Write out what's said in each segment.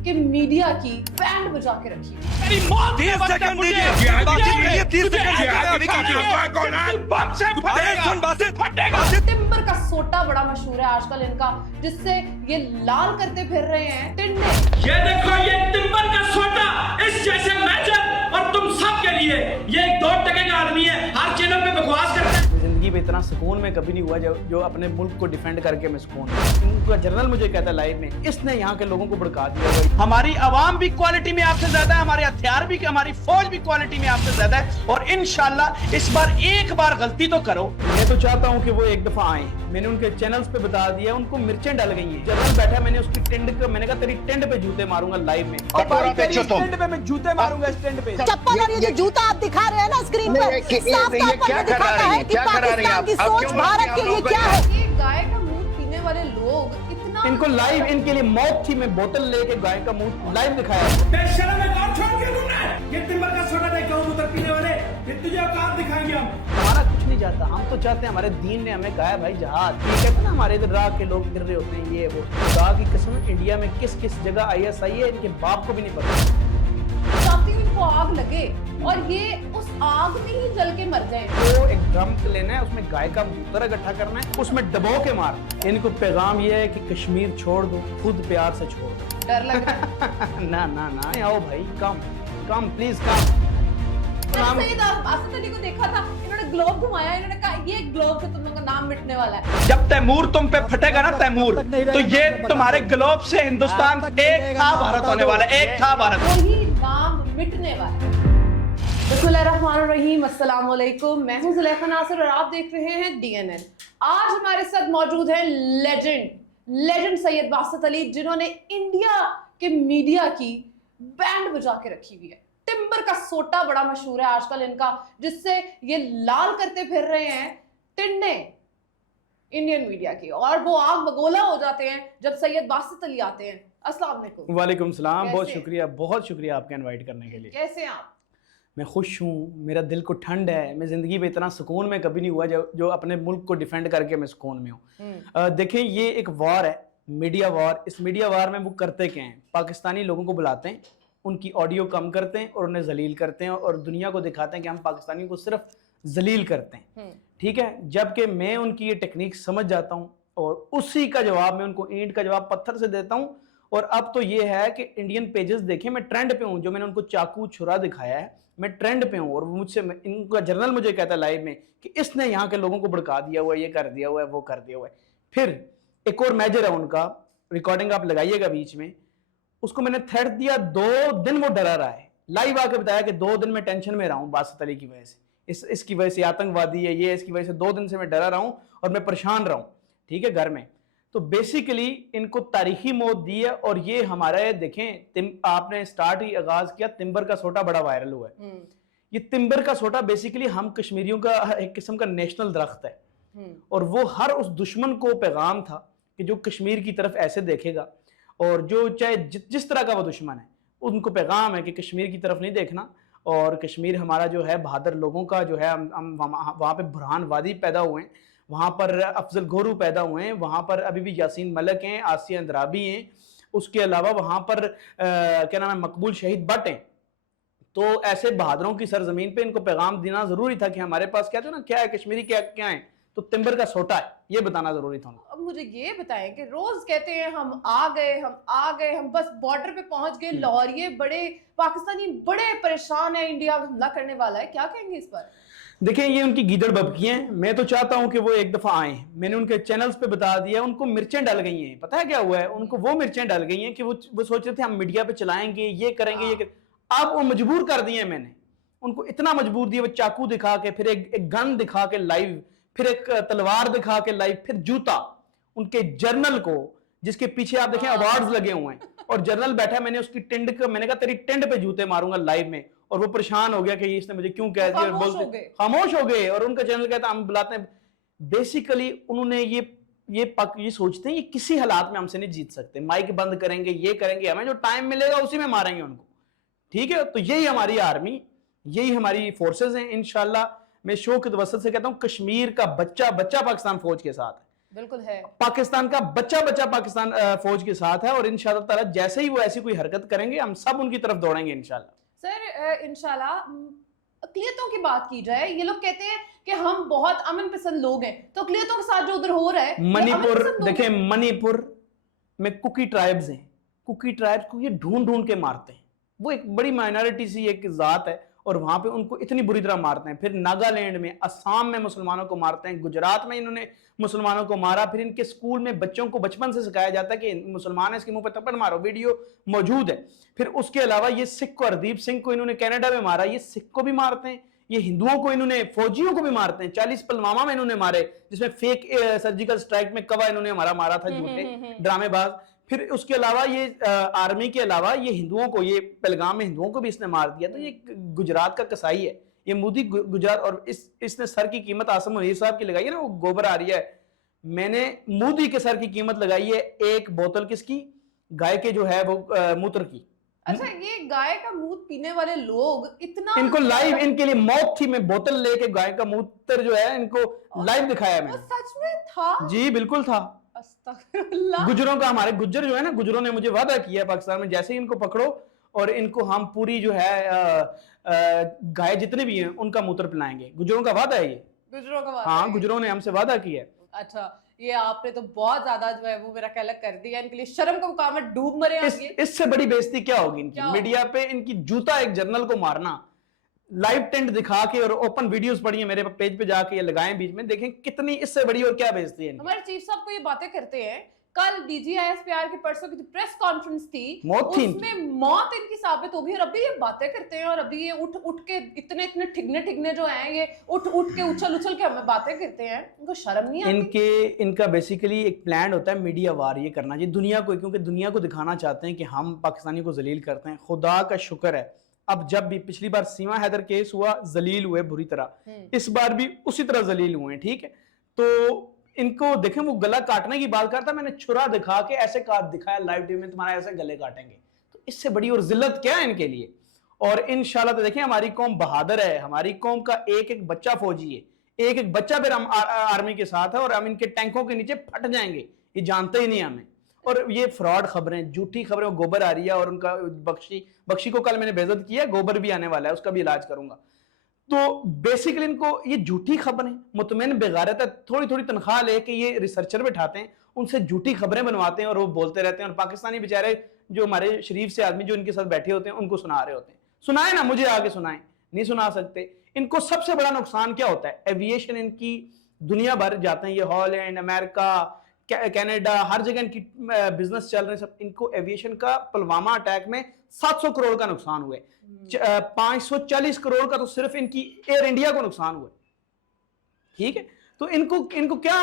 कि मीडिया की बैंड बजा के रखी है। 30 सेकंड दीजिए, बातचीत के लिए 30 सेकंड दीजिए। टिम्बर का सोटा बड़ा मशहूर है आजकल इनका, जिससे ये लाल करते फिर रहे हैं टिंडे। ये देखो, ये टिम्बर का सोटा इस जैसे मैचर और तुम सब के लिए ये एक 2 टके का आदमी है, हर चैनल पे बकवास करता है। जिंदगी में इतना सुकून में कभी नहीं हुआ जो अपने मुल्क को डिफेंड करके मैं सुकून हूं। इनका जनरल मुझे कहता है लाइव में, इसने यहाँ के लोगों को भड़का दिया। हमारी आवाम भी क्वालिटी में आपसे ज्यादा है, हमारे हथियार भी, हमारी फौज भी क्वालिटी में आपसे ज्यादा है, और इंशाल्लाह इस बार एक बार गलती तो करो। मैं तो चाहता हूँ कि वो एक दफा आए। मैंने उनके चैनल्स पे बता दिया, उनको मिर्चें डल गई हैं। जनरल बैठा, मैंने उसकी टेंड को, मैंने कहा तेरी टेंड पे जूते मारूंगा लाइव में, टेंड पे मैं जूते मारूंगा इस टेंड पे। चप्पल और ये जो जूता आप दिखा रहे हैं ना स्क्रीन पर, साफ तौर पर ये दिखाता है कि पाकिस्तान की सोच भारत के लिए क्या है। ये गाय का दूध पीने वाले लोग इतना इनको लाइव, इनके लिए मौत थी, मैं बोतल लेके गाय का मुंह लाइव दिखाया। बेशरम है, कौन छोड़ के तूने? ये टिम्बर का सोटा नहीं कहूं उधर पीने वाले, ये तुझे औकात दिखाएंगे हम। हमारा कुछ नहीं चाहता, हम तो चाहते हैं, हमारे दीन ने हमें कहा है भाई जहाद। ये कहते हैं ना हमारे इधर राह के लोग गिर रहे होते हैं, ये वो। खुदा की कसम, इंडिया में किस किस जगह ISI है इनके बाप को भी नहीं पता। चाहती हूँ इनको आग लगे और ये उस आग में ही जल के मर जाए। तो एक ड्रम लेना है, उसमें गाय का मूत्र इकट्ठा करना है, उसमें डबो के मार। इनको पैगाम ये है कि कश्मीर छोड़ दो, खुद प्यार से छोड़ दो। डर लग रहा है। ना ना ना, आओ भाई, come come please come. Saeed Asif Ali को देखा था, इन्होंने ग्लोब घुमाया, इन्होंने कहा ये ग्लोब से तुम लोगों का नाम मिटने वाला है। जब तैमूर तुम पे फटेगा ना, तैमूर, तो ये तुम्हारे ग्लोब से हिंदुस्तान एक था भारत होने वाला, एक था भारत। वही नाम मिटने वाला है। बिस्मिल्लाहिर्रहमानिर्रहीम, अस्सलाम वालेकुम। मैं हूं जुलेखा नासिर और आप देख रहे हैं DNN। आज हमारे साथ मौजूद है लेजेंड सैयद वासिफ अली, जिन्होंने इंडिया के मीडिया की बैंड बजा के रखी हुई है। टिम्बर का सोटा बड़ा मशहूर है आजकल इनका, जिससे ये लाल करते फिर रहे हैं टिंडे इंडियन मीडिया की, और वो आग बगोला हो जाते हैं जब सैयद वासिफ अली आते हैं। अस्सलाम वालेकुम। वालेकुम सलाम, बहुत कैसे? शुक्रिया आपका इनवाइट करने के लिए। कैसे हैं आप? मैं खुश हूँ, मेरा दिल को ठंड है। मैं ज़िंदगी में इतना सुकून में कभी नहीं हुआ जो अपने मुल्क को डिफेंड करके मैं सुकून में हूँ। देखें, ये एक वॉर है, मीडिया वॉर। इस मीडिया वॉर में वो करते क्या हैं? पाकिस्तानी लोगों को बुलाते हैं, उनकी ऑडियो कम करते हैं और उन्हें जलील करते हैं, और दुनिया को दिखाते हैं कि हम पाकिस्तानियों को सिर्फ जलील करते हैं। ठीक है, जबकि मैं उनकी ये टेक्निक समझ जाता हूँ और उसी का जवाब मैं उनको ईंट का जवाब पत्थर से देता हूँ। और अब तो ये है कि इंडियन पेजेस देखें, मैं ट्रेंड पे हूँ। जो मैंने उनको चाकू छुरा दिखाया है, मैं ट्रेंड पे हूँ, और मुझसे इनका जनरल मुझे कहता है लाइव में कि इसने यहाँ के लोगों को भड़का दिया हुआ है, ये कर दिया हुआ है, वो कर दिया हुआ है। फिर एक और मेजर है उनका, रिकॉर्डिंग आप लगाइएगा बीच में, उसको मैंने थ्रेट दिया, 2 दिन वो डरा रहा है। लाइव आके बताया कि 2 दिन में टेंशन में रहा हूँ वासिफ अली की वजह से, इसकी वजह से आतंकवादी है, ये इसकी वजह से 2 दिन से मैं डरा रहा हूँ और मैं परेशान रहा हूँ। ठीक है, घर में। तो बेसिकली इनको तारीखी मौत दी है। और ये हमारा, देखें, आपने स्टार्ट ही आगाज किया, टिम्बर का सोटा बड़ा वायरल हुआ है। ये टिम्बर का सोटा बेसिकली हम कश्मीरियों का एक किस्म का नेशनल दरख्त है, और वो हर उस दुश्मन को पैगाम था कि जो कश्मीर की तरफ ऐसे देखेगा, और जो चाहे जिस तरह का वो दुश्मन है, उनको पैगाम है कि कश्मीर की तरफ नहीं देखना। और कश्मीर हमारा जो है बहादुर लोगों का जो है, हम वहाँ पे बुरहान वादी पैदा हुए हैं, वहाँ पर अफजल घोरू पैदा हुए हैं, वहाँ पर अभी भी यासीन मलिक हैं, आसिया अंद्राबी हैं, उसके अलावा वहाँ पर क्या नाम है, मकबूल शहीद भट्ट हैं। तो ऐसे बहादुरों की सरजमीन पे इनको पैगाम देना जरूरी था कि हमारे पास क्या जो ना क्या है, कश्मीरी क्या है। तो टिम्बर का सोटा है, ये बताना जरूरी था। अब मुझे ये बताएं कि रोज कहते हैं हम आ गए, हम बस बॉर्डर पे पहुंच गए लाहौर, ये बड़े पाकिस्तानी बड़े परेशान है, इंडिया हमला करने वाला है, क्या कहेंगे इस पर? देखिए, ये उनकी गीदड़ बबकियां हैं। मैं तो चाहता हूं कि वो एक दफा आए। मैंने उनके चैनल्स पे बता दिया, उनको मिर्चें डल गई हैं। पता है क्या हुआ है? उनको वो मिर्चें डल गई हैं कि वो सोच रहे थे हम मीडिया पे चलाएंगे, ये करेंगे, अब वो मजबूर कर दिए। मैंने उनको इतना मजबूर दिया, वो चाकू दिखा के, फिर एक गन दिखा के लाइव, फिर एक तलवार दिखा के लाइव, फिर जूता। उनके जर्नल को, जिसके पीछे आप देखें अवार्ड्स लगे हुए हैं, और जर्नल बैठा, मैंने उसकी टेंड का, मैंने कहा तेरी टेंड पे जूते मारूंगा लाइव में। और वो परेशान हो गया कि इसने मुझे क्यों कह दिया, खामोश हो गए। और उनका चैनल कहता हम बुलाते हैं। बेसिकली उन्होंने ये सोचते हैं ये किसी हालात में हमसे नहीं जीत सकते, माइक बंद करेंगे, ये करेंगे, हमें जो टाइम मिलेगा उसी में मारेंगे उनको। ठीक है, तो यही हमारी आर्मी, यही हमारी फोर्सेस हैं। इंशाल्लाह मैं शो के तवज्जुह से कहता हूँ, कश्मीर का बच्चा पाकिस्तान फौज के साथ है। बिल्कुल है। पाकिस्तान का बच्चा बच्चा पाकिस्तान फौज के साथ है और इंशाल्लाह ताला जैसे ही वो ऐसी कोई हरकत करेंगे हम सब उनकी तरफ दौड़ेंगे इंशाल्लाह। सर इंशाल्लाह अक़लियतों की बात की जाए, ये लोग कहते हैं कि हम बहुत अमन पसंद लोग हैं, तो अक़लियतों के साथ जो उधर हो रहा है, मणिपुर देखें, मणिपुर में कुकी ट्राइब्स हैं, कुकी ट्राइब्स को ये ढूंढ ढूंढ के मारते हैं, वो एक बड़ी माइनॉरिटी सी एक जात है और वहां पे उनको इतनी बुरी तरह मारते हैं। फिर नागालैंड में, असम में मुसलमानों को मारते हैं, गुजरात में इन्होंने मुसलमानों को मारा। फिर इनके स्कूल में बच्चों को बचपन से सिखाया जाता है कि मुसलमान है इसके मुंह पे थप्पड़ मारो, वीडियो मौजूद है। फिर उसके अलावा ये सिख को, हरदीप सिंह को इन्होंने कनाडा में मारा, ये सिख को भी मारते हैं, ये हिंदुओं को इन्होंने, फौजियों को भी मारते हैं। 40 पुलवामा में इन्होंने मारे, जिसमें फेक सर्जिकल स्ट्राइक में कवा इन्होंने हमारा मारा था, झूठे ड्रामेबाज। फिर उसके अलावा ये आर्मी के अलावा ये हिंदुओं को, ये पहलगाम में हिंदुओं को भी इसने मार दिया। तो ये गुजरात का कसाई है, ये मोदी गुजरात, और इसने सर की कीमत आसम मुनीर साहब की लगाई है ना, वो गोबर आ रही है, मैंने मोदी के सर की कीमत लगाई है एक बोतल किसकी, गाय के जो है वो मूत्र की। अच्छा, ये गाय का मूत्र पीने वाले लोग इतना, इनको लाइव, इनके लिए मौत थी, मैं बोतल लेके गाय का मूत्र जो है इनको लाइव दिखाया मैंने। सच में था? जी बिल्कुल था। अस्तगफिरुल्लाह। गुजरों का, हमारे गुज्जर जो है ना, गुजरों ने मुझे वादा किया पाकिस्तान में जैसे ही इनको पकड़ो और इनको हम पूरी जो है गाय जितने भी हैं उनका मूत्र पिलाएंगे। गुजरों का वादा है ये, गुजरों का वादा? हाँ, गुजरों ने हमसे वादा किया है। अच्छा, ये आपने तो बहुत ज्यादा जो है वो मेरा ख्याल कर दिया, इनके लिए शर्म का मुकाम है, डूब मरे आगे। इससे बड़ी बेइज्जती क्या होगी इनकी? मीडिया पे इनकी जूता एक जर्नल को मारना, लाइव टेंट दिखा के और ओपन वीडियोस पढ़िए मेरे पेज पे जाके, ये लगाएं बीच में, देखें कितनी इससे बड़ी और क्या बेइज्जती है। हमारे चीफ साहब को ये बातें करते हैं, कल DGISPR की परसों की जो प्रेस कॉन्फ्रेंस थी, उसमें मौत इनकी साबित होगी, और अभी ये बातें करते हैं, और अभी ये उठ के इतने ठिगने जो हैं, ये उठ के उछल के हमें बातें करते हैं, उनको शर्म नहीं आती? इनका बेसिकली एक प्लान होता है मीडिया वार ये करना चाहिए दुनिया को, क्योंकि दुनिया को दिखाना चाहते हैं कि हम पाकिस्तानी को जलील करते हैं। खुदा का शुक्र है, अब जब भी पिछली बार सीमा हैदर केस हुआ, जलील हुए बुरी तरह, इस बार भी उसी तरह जलील हुए, ठीक है। तो इनको देखें, वो गला काटने की बात करता, मैंने छुरा दिखा के ऐसे काट दिखाया लाइव टीवी में, तुम्हारा ऐसे गले काटेंगे, तो इससे बड़ी और जिल्लत क्या है इनके लिए। और इंशाल्लाह तो देखें, हमारी कौम बहादुर है, हमारी कौम का एक एक बच्चा फौजी है, एक एक बच्चा फिर हम आर्मी के साथ है, और हम इनके टैंकों के नीचे फट जाएंगे, ये जानते ही नहीं हमें। और ये फ्रॉड खबरें, झूठी खबरें, गोबर आ रही है, और उनका बख्शी को कल मैंने बेइज्जत किया, गोबर भी आने वाला है, उसका भी इलाज करूंगा। तो बेसिकली इनको ये झूठी खबरें, मुतमईन बेगारत है, थोड़ी थोड़ी तनख्वाह लेके ये रिसर्चर बिठाते हैं, उनसे झूठी खबरें बनवाते हैं और वो बोलते रहते हैं, और पाकिस्तानी बेचारे जो हमारे शरीफ से आदमी जो इनके साथ बैठे होते हैं उनको सुना रहे होते हैं। सुनाए ना, मुझे आगे सुनाएं, नहीं सुना सकते। इनको सबसे बड़ा नुकसान क्या होता है? एविएशन इनकी दुनिया भर जाते हैं, ये हॉलैंड, अमेरिका, कनाडा, हर जगह इनकी बिजनेस चल रहे हैं सब। इनको एविएशन का पुलवामा अटैक में 700 करोड़ का नुकसान हुआ, 540 करोड़ का तो सिर्फ इनकी एयर इंडिया को नुकसान हुआ, ठीक है। तो इनको क्या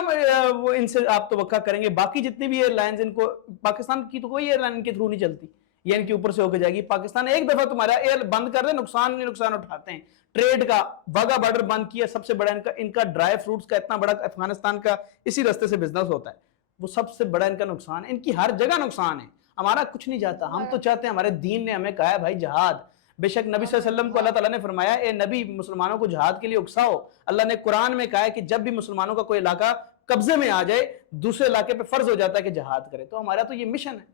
वो इनसे आप तवक्का करेंगे? बाकी जितनी भी एयरलाइंस, इनको पाकिस्तान की तो कोई एयरलाइन इनके थ्रू नहीं चलती, ये इनके ऊपर से होकर जाएगी। पाकिस्तान एक दफा तुम्हारा एयर बंद कर दे, नुकसान उठाते हैं। ट्रेड का वाघा बॉर्डर बंद किया, सबसे बड़ा इनका ड्राई फ्रूट्स का इतना बड़ा अफगानिस्तान का इसी रास्ते से बिजनेस होता है, वो सबसे बड़ा इनका नुकसान है। इनकी हर जगह नुकसान है, हमारा कुछ नहीं जाता। हम तो चाहते हैं, हमारे दीन ने हमें कहा है भाई जिहाद, बेशक नबी सल्लल्लाहु अलैहि वसल्लम को अल्लाह ताला ने फरमाया, ए नबी मुसलमानों को जिहाद के लिए उकसाओ। अल्लाह ने कुरान में कहा है कि जब भी मुसलमानों का कोई इलाका कब्जे में आ जाए, दूसरे इलाके पे फर्ज हो जाता है कि जिहाद करे। तो हमारा तो ये मिशन है,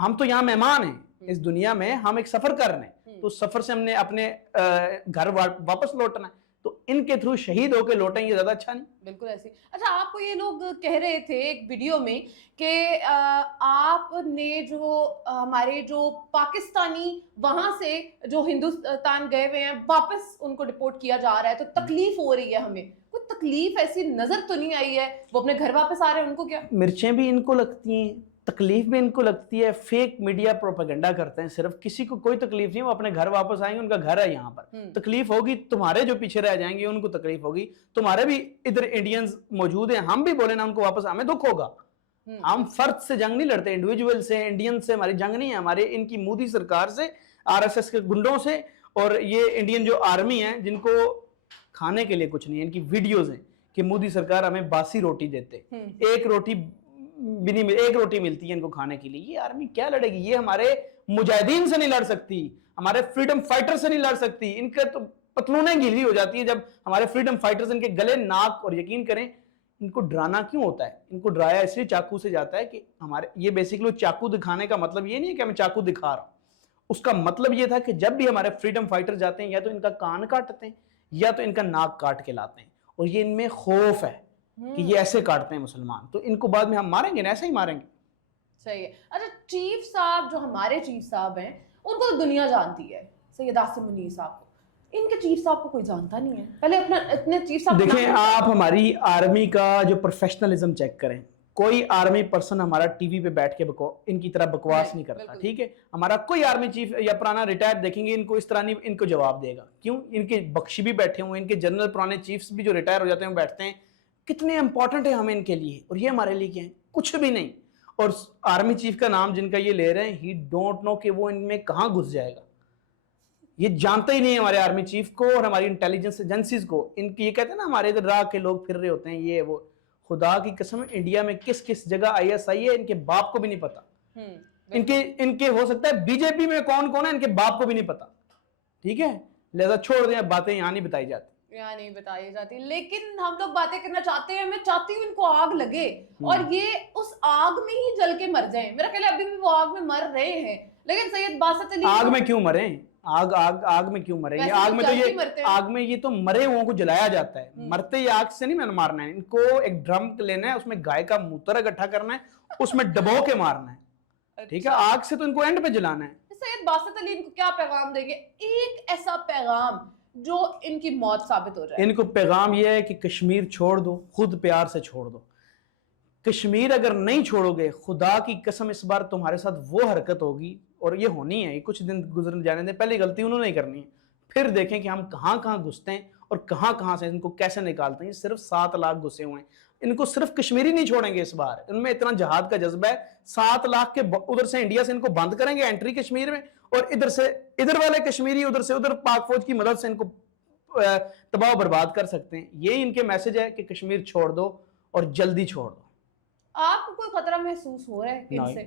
हम तो यहाँ मेहमान हैं, इस दुनिया में हम एक सफर कर रहे हैं, तो सफर से हमने अपने घर वापस लौटना है, तो इनके थ्रू शहीद होकर लौटेंगे, ज्यादा अच्छा नहीं? बिल्कुल ऐसे। अच्छा, आपको ये लोग कह रहे थे एक वीडियो में कि आपने जो हमारे जो पाकिस्तानी वहां से जो हिंदुस्तान गए हुए हैं, वापस उनको डिपोर्ट किया जा रहा है, तो तकलीफ हो रही है हमें। कोई तकलीफ ऐसी नजर तो नहीं आई है? वो अपने घर वापस आ रहे हैं, उनको क्या? मिर्चें भी इनको लगती हैं, तकलीफ भी इनको लगती है, फेक मीडिया प्रोपेगेंडा करते हैं सिर्फ। किसी को कोई तकलीफ नहीं, वो अपने घर वापस आएंगे, उनका घर है यहाँ पर। तकलीफ होगी तुम्हारे जो पीछे रह जाएंगे, उनको तकलीफ होगी। तुम्हारे भी इधर इंडियंस मौजूद हैं, हम भी बोले ना उनको वापस, हमें दुख होगा। हम फर्द से जंग नहीं लड़ते, इंडिविजुअल से, इंडियन से हमारी जंग नहीं है, हमारे इनकी मोदी सरकार से, RSS के गुंडों से, और ये इंडियन जो आर्मी है जिनको खाने के लिए कुछ नहीं है। इनकी वीडियोज हैं कि मोदी सरकार हमें बासी रोटी देते, एक रोटी मिलती है इनको खाने के लिए। ये आर्मी क्या लड़ेगी? ये हमारे मुजाहिदीन से नहीं लड़ सकती, हमारे फ्रीडम फाइटर से नहीं लड़ सकती। इनके तो पतलूनें गीली हो जाती है जब हमारे फ्रीडम फाइटर्स इनके गले, नाक, और यकीन करें ان کو ڈرانا کیوں ہوتا ہے؟ ان کو ڈرایا اس لیے چاقو سے جاتا ہے کہ ہمارے یہ بیسیکلی چاقو دکھانے کا مطلب یہ نہیں ہے کہ میں چاقو دکھا رہا ہوں، اس کا مطلب یہ تھا کہ جب بھی ہمارے فریڈم فائٹر جاتے ہیں یا تو ان کا کان کاٹتے ہیں یا تو ان کا ناک کاٹ کے لاتے ہیں، اور یہ ان میں خوف ہے کہ یہ ایسے کاٹتے ہیں مسلمان، تو ان کو بعد میں ہم ماریں گے نا، ایسے ہی ماریں گے. صحیح ہے. اچھا چیف صاحب جو ہمارے چیف صاحب ہیں ان کو تو دنیا جانتی ہے، سید عاصم منیر صاحب کو، ان کے چیف صاحب کو کوئی جانتا نہیں ہے. پہلے اپنا اتنے چیف صاحب دیکھیں آپ ہماری آرمی کا جو پروفیشنلزم چیک کریں، کوئی آرمی پرسن ہمارا ٹی وی پہ بیٹھ کے ان کی طرح بکواس نہیں کرتا، ٹھیک ہے؟ ہمارا کوئی آرمی چیف یا پرانا ریٹائر دیکھیں گے ان کو اس طرح نہیں ان کو جواب دے گا. کیوں؟ ان کے بخشی بھی بیٹھے ہوئے، ان کے جنرل پرانے چیفز بھی جو ریٹائر ہو جاتے ہیں بیٹھتے ہیں، کتنے امپورٹنٹ ہیں ہمیں ان کے لیے، اور یہ ہمارے لیے کیا ہے؟ کچھ بھی نہیں. اور آرمی چیف کا نام جن کا یہ لے رہے ہیں، ہی ڈونٹ نو کہ وہ ان میں کہاں گھس جائے گا. یہ جانتے ہی نہیں ہمارے آرمی چیف کو اور ہماری انٹیلیجنس ایجنسیز کو. ان کی یہ کہتے ہیں نا ہمارے ادھر راہ کے لوگ پھر رہے ہوتے ہیں یہ وہ، خدا کی قسم انڈیا میں کس کس جگہ آئی ایس آئی ہے ان کے باپ کو بھی نہیں پتا. ان کے ہو سکتا ہے بی جے پی میں کون کون ہے ان کے باپ کو بھی نہیں پتا. ٹھیک ہے، لہذا چھوڑ دیں، باتیں یہاں نہیں بتائی جاتی، یہاں نہیں بتائی جاتی. لیکن ہم لوگ باتیں کرنا چاہتے ہیں، میں چاہتی ہوں ان کو آگ لگے اور یہ اس آگ میں ہی جل کے مر جائیں. میرا خیال ہے ابھی بھی وہ آگ میں مر رہے ہیں. لیکن سید باسط علی آگ میں کیوں مریں؟ آگ میں کیوں مریں؟ یہ آگ میں تو یہ تو مرے ہوں کو جلایا جاتا ہے. مرتے یہ آگ سے نہیں مارنا ہے، ان کو ایک ڈرم لینا ہے، اس میں گائے کا موتر اکٹھا کرنا ہے، اس میں ڈبو کے مارنا ہے. ٹھیک ہے، آگ سے تو ان کو اینڈ پہ جلانا ہے. سید باسط علی ان کو کیا پیغام دیں گے؟ ایک ایسا پیغام جو ان کی موت ثابت ہو جائے. ان کو پیغام یہ ہے کہ کشمیر چھوڑ دو، خود پیار سے چھوڑ دو. کشمیر اگر نہیں چھوڑو گے، خدا کی قسم اس بار تمہارے ساتھ وہ حرکت ہوگی، اور یہ ہونی ہے، کچھ دن گزر جانے دیں، پہلی غلطی انہوں نے کرنی ہے، پھر دیکھیں کہ ہم کہاں کہاں گھستے ہیں اور کہاں کہاں سے ان کو کیسے نکالتے ہیں. صرف 7 لاکھ گھسے ہوئے ہیں، ان کو صرف کشمیری نہیں چھوڑیں گے اس بار. ان میں اتنا جہاد کا جذبہ ہے، 7 لاکھ کے ادھر سے انڈیا سے ان کو بند کریں گے انٹری کشمیر میں، اور ادھر والے کشمیری ادھر سے ادھر پاک فوج کی مدد سے ان کو تباہ و برباد کر سکتے ہیں. یہی ان کے میسج ہے کہ کشمیر چھوڑ دو اور جلدی چھوڑ دو. آپ کو کوئی خطرہ محسوس ہو رہا ہے ان سے؟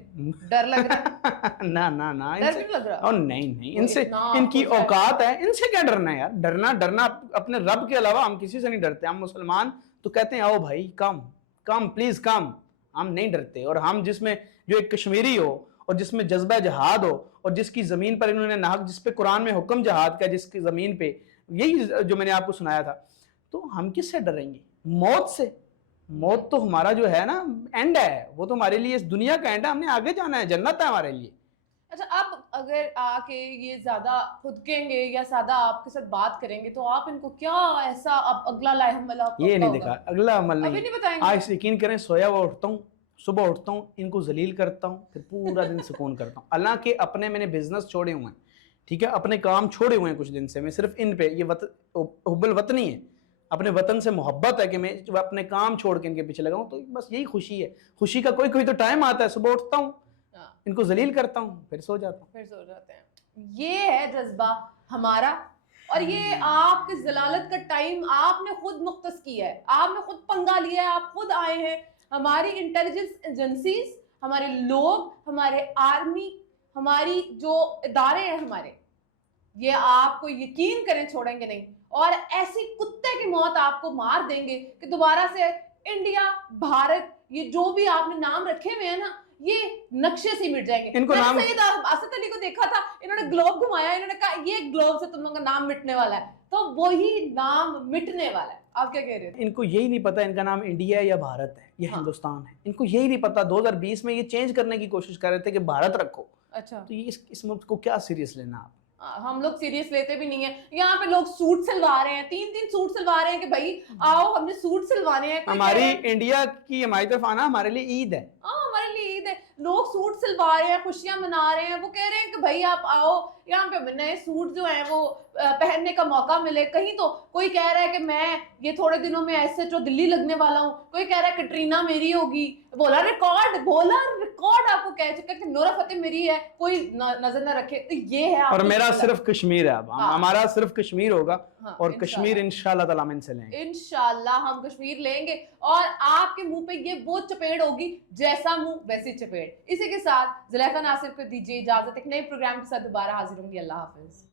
ڈر لگ رہا ہے؟ نہ ڈر نہیں لگ رہا؟ نہیں، ان سے ان کی اوقات ہے، ان سے کیا ڈرنا ہے یار؟ ڈرنا اپنے رب کے علاوہ ہم کسی سے نہیں ڈرتے. ہم مسلمان تو کہتے ہیں آؤ بھائی کم پلیز کم. ہم نہیں ڈرتے. اور ہم جس میں جو ایک کشمیری ہو اور جس میں جذبہ جہاد ہو اور جس کی زمین پر انہوں نے ناحق، جس پہ قرآن میں حکم جہاد کا، جس کی زمین پہ یہی جو میں نے آپ کو سنایا تھا، تو ہم کس سے ڈریں گے؟ موت سے. موت تو ہمارا جو ہے نا اینڈ ہے، وہ تو ہمارے لیے اس دنیا کا اینڈ ہے، ہم نے آگے جانا ہے، جنت ہے ہمارے لیے. اچھا اب اگر آ کے یہ زیادہ پھدکیں گے یا زیادہ آپ کے ساتھ بات کریں گے تو آپ ان کو کیا ایسا اب اگلا لائحہ عمل یہ نہیں دکھا، اگلا عمل نہیں، ابھی نہیں بتائیں گے؟ آج یقین کریں، سویا ہوا اٹھتا ہوں، صبح اٹھتا ہوں، ان کو ذلیل کرتا ہوں، پھر پورا دن سکون کرتا ہوں. اللہ کے اپنے میں نے بزنس چھوڑے ہوئے ہیں، ٹھیک ہے، اپنے کام چھوڑے ہوئے ہیں کچھ دن سے. میں صرف ان پہ یہ حب الوطنی ہے، اپنے وطن سے محبت ہے کہ میں اپنے کام چھوڑ کے ان کے پیچھے لگا ہوں. تو بس یہی خوشی ہے. خوشی کا کوئی تو ٹائم آتا ہے، صبح اٹھتا ہوں، ان کو ذلیل کرتا ہوں، پھر سو جاتا ہوں. یہ ہے جذبہ ہمارا، اور یہ آپ کی ضلالت کا ٹائم آپ نے خود مختص کیا ہے، آپ نے خود پنگا لیا ہے، آپ خود آئے ہیں. ہماری انٹیلیجنس ایجنسیز، ہمارے لوگ، ہمارے آرمی، ہماری جو ادارے ہیں ہمارے، یہ آپ کو یقین کریں چھوڑیں گے نہیں، اور ایسی کتے کی موت آپ کو مار دیں گے کہ دوبارہ سے انڈیا، بھارت، یہ جو بھی آپ نے نام رکھے ہوئے ہیں نا، یہ نقشے سے مٹ جائیں گے. ان کو نام سید باسط علی کو دیکھا تھا، انہوں نے گلوب گھمایا، انہوں نے کہا یہ گلوب سے تم لوگوں کا نام مٹنے والا ہے، تو وہی نام مٹنے والا ہے. آپ کیا کہہ رہے ہیں؟ ان کو یہی نہیں پتا ان کا نام انڈیا ہے یا بھارت ہے یا ہندوستان ہے. ان کو یہی نہیں پتا. 2020 میں یہ چینج کرنے کی کوشش کر رہے تھے کہ بھارت رکھو. اچھا، تو یہ اس ملک کو کیا سیریس لینا آپ؟ ہم لوگ سیریس لیتے بھی نہیں ہیں. یہاں پہ لوگ سوٹ سلوا رہے ہیں، 3 سوٹ سلوا رہے ہیں کہ بھائی آؤ ہم نے سوٹ سلوانے ہیں. ہماری انڈیا کی ہماری طرف آنا ہمارے لیے عید ہے. ہمارے لیے عید ہے. لوگ سوٹ سلوا رہے ہیں، خوشیاں منا رہے ہیں. وہ کہہ رہے ہیں کہ بھائی آپ آؤ یہاں پہ نئے سوٹ جو ہیں وہ پہننے کا موقع ملے. کہیں تو کوئی کہہ رہا ہے کہ میں یہ تھوڑے دنوں میں ایسے جو دلی لگنے والا ہوں، کوئی کہہ رہا ہے کٹرینا میری ہوگی. بولا ریکارڈ آپ کو کہہ چکا کہ نورا فتح میری ہے، کوئی نظر نہ رکھے. تو یہ ہے. اور میرا صرف کشمیر ہے، اب ہمارا صرف کشمیر ہوگا، اور کشمیر انشاءاللہ تعالیٰ ہم ان سے لیں گے. انشاءاللہ ہم کشمیر لیں گے، اور آپ کے منہ پہ یہ وہ چپیڑ ہوگی جیسا منہ ویسی چپیڑ. اسی کے ساتھ زلیخا ناصر کو دیجیے اجازت. ایک نئے پروگرام کے ساتھ دوبارہ حاضر ہوں گی. اللہ حافظ.